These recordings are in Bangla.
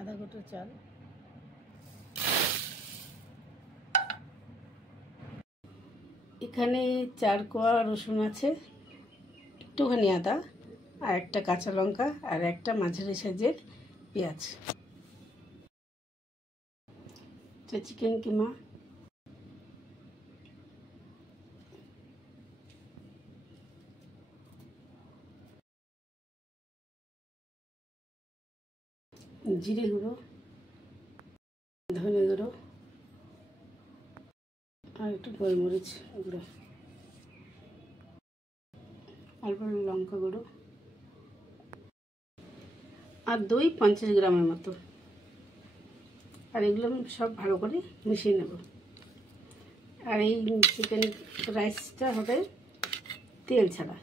আধা কোটো চাল, এখানে 4 কোয়া রসুন আছে, একটুখানি আদা আর একটা কাঁচা লঙ্কা আর একটা মাঝারি সাইজের পেঁয়াজ। চিকেন কিমা, জিরে গুঁড়ো, ধনে গুঁড়ো আর একটু গোলমরিচ গুঁড়ো, অল্প লঙ্কা গুঁড়ো আর দই 50 গ্রামের মতো। আর এগুলো আমি সব ভালো করে মিশিয়ে নেব। আর এই চিকেন রাইসটা হবে তেল ছাড়া।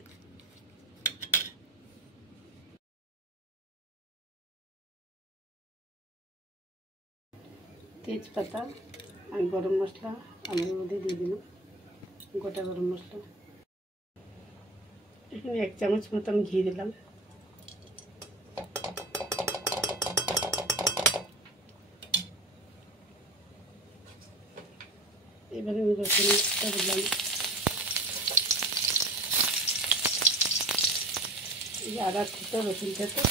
তেজপাতা আর গরম মশলা আমি মধ্যে দিয়ে দিলাম, গোটা গরম মশলা। এখানে 1 চামচ মতো আমি ঘি দিলাম। এবারে আমি রসুনটা দিলাম, এই আদা থেতো রসুন থেতো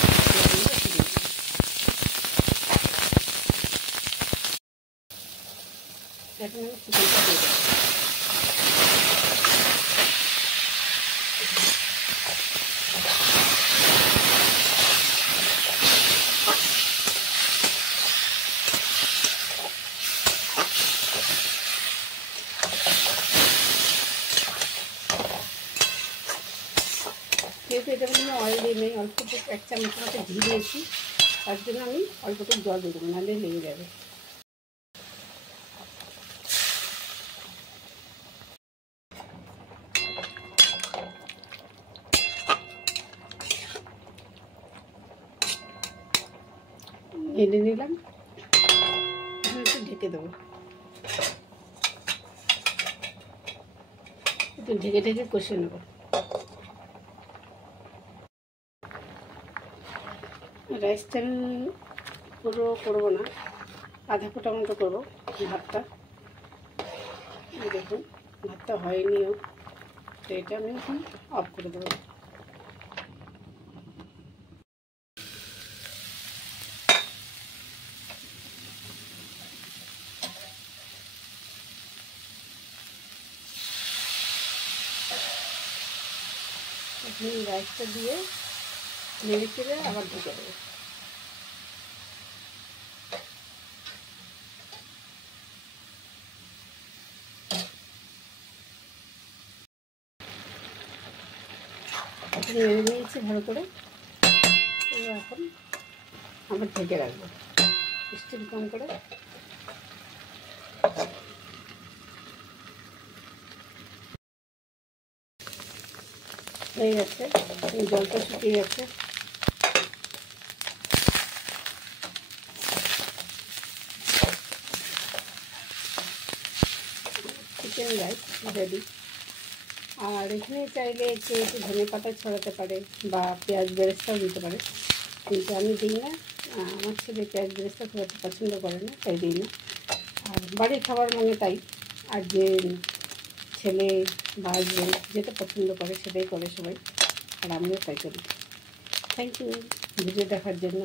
এখন আমি চিকেনটা দিয়ে দেবো। যেহেতু এটা আমি অয়েল দিই নেই, অল্প 1 চামচ মতো ঘি দিয়েছি, তার জন্য আমি অল্প একটু জল দিয়ে দেবো, নাহলে লেগে যাবে। এনে নিলাম, এখন একটু ঢেকে দেবো। একটু ঢেকে ঢেকে কষে নেব। রাইসটা আমি পুরো করবো না, আধা ফোটা মতো করবো ভাতটা। দেখুন ভাতটা হয়নিও, তো এটা আমি এখন অফ করে দেবো। এখন রাইসটা দিয়ে নেড়ে চেড়ে আবার ঢেকে দেবো। নেড়ে নিয়েছি ভালো করে, এখন আবার ঢেকে রাখবো স্টিম কম করে। হয়ে গেছে, জলটা শুকিয়ে গেছে। Chicken rice ready. আর এখানে চাইলে একটু ধনে পাতা ছড়াতে পারে বা পেঁয়াজ বেরেস্তাও দিতে পারে, কিন্তু আমি দিই না। আমার ছেলে পেঁয়াজ বেরেস্তা খুব একটা পছন্দ করে না, তাই দিই না। আর বাড়ির খাবার মানে তাই। আর যে ছেলে বা হাজবেন্ড যেটা পছন্দ করে সেটাই করে সবাই, আর আমিও তাই করি। থ্যাংক ইউ ভিডিও দেখার জন্য।